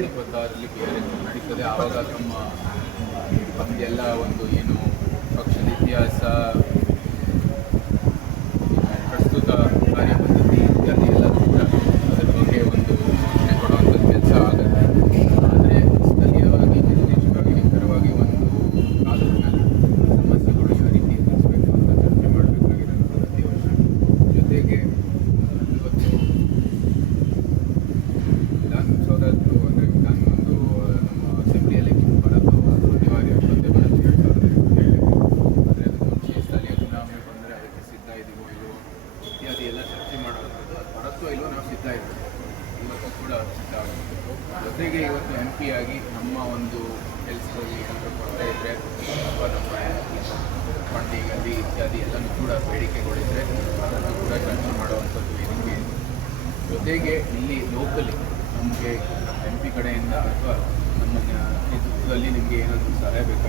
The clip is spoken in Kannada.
2026ರಲ್ಲಿ BRS ನಡೀತದೆ. ಆವಾಗ ತಮ್ಮದೆಲ್ಲ ಒಂದು ಏನು ಪಕ್ಷದ ಇತಿಹಾಸ, ಪ್ರಸ್ತುತ ಕಾರ್ಯಪದ್ಧತಿ ಇತ್ಯಾದಿ ಎಲ್ಲ ಕೂಡ ಅದರ ಬಗ್ಗೆ ಒಂದು ಸೂಚನೆ ಕೊಡುವಂಥದ್ದು ಕೆಲಸ ಆಗುತ್ತೆ. ಆದರೆ ಸ್ಥಳೀಯವಾಗಿ ನಿರ್ದೇಶಕವಾಗಿ ನಿಖರವಾಗಿ ಒಂದು ಕಾಲದಲ್ಲಿ ಸಮಸ್ಯೆಗಳು ಯಾವ ರೀತಿ ಎದುರಿಸಬೇಕು ಅಂತ ಚರ್ಚೆ ಮಾಡಬೇಕಾಗಿರೋದು ಅತ್ಯವಶ್ಯ. ಜೊತೆಗೆ ಇವತ್ತು ವಿಧಾನಸೌಧ ಅಂದರೆ ಒಂದು ನಮ್ಮ ಅಸೆಂಬ್ಲಿ ಎಲೆಕ್ಷನ್ ಬರೋದು ಅದು ಅನಿವಾರ್ಯ ಬಂದೇ ಬರುತ್ತೆ 2027. ಆದರೆ ಅದಕ್ಕೆ ಮುಂಚೆ ಸ್ಥಳೀಯ ಚುನಾವಣೆ ಬಂದರೆ ಅದಕ್ಕೆ ಸಿದ್ಧ ಇದೀವೋ ಇಲ್ಲವೋ ಇತ್ಯಾದಿ ಎಲ್ಲ ಚರ್ಚೆ ಮಾಡುವಂಥದ್ದು. ಅದು ಬರುತ್ತೋ ಇಲ್ಲವೋ ನಾವು ಸಿದ್ಧ ಇರ್ತೀವಿ. ಇವತ್ತು ಕೂಡ ಸಿದ್ಧ ಆಗುತ್ತೆ. ಜೊತೆಗೆ ಇವತ್ತು MP ಆಗಿ ನಮ್ಮ ಒಂದು ಕೆಲಸದಲ್ಲಿ ಏನಾದರೂ ಕೊಡ್ತಾ ಇದ್ದರೆ ಅಥವಾ ನಮ್ಮ ಫಂಡಿಂಗಲ್ಲಿ ಇತ್ಯಾದಿ ಎಲ್ಲನೂ ಕೂಡ ಬೇಡಿಕೆಗಳಿದ್ದರೆ ಅದನ್ನು ಕೂಡ ಚರ್ಚೆ ಮಾಡುವಂಥದ್ದು ವೇದಿಕೆ. ಜೊತೆಗೆ ಇಲ್ಲಿ ಲೋಕಲಿ ನಮಗೆ MP ಕಡೆಯಿಂದ ಅಥವಾ ನಮ್ಮ ನೇತೃತ್ವದಲ್ಲಿ ನಿಮಗೆ ಏನಾದರೂ ಸಲಹೆ ಬೇಕಾಗಿ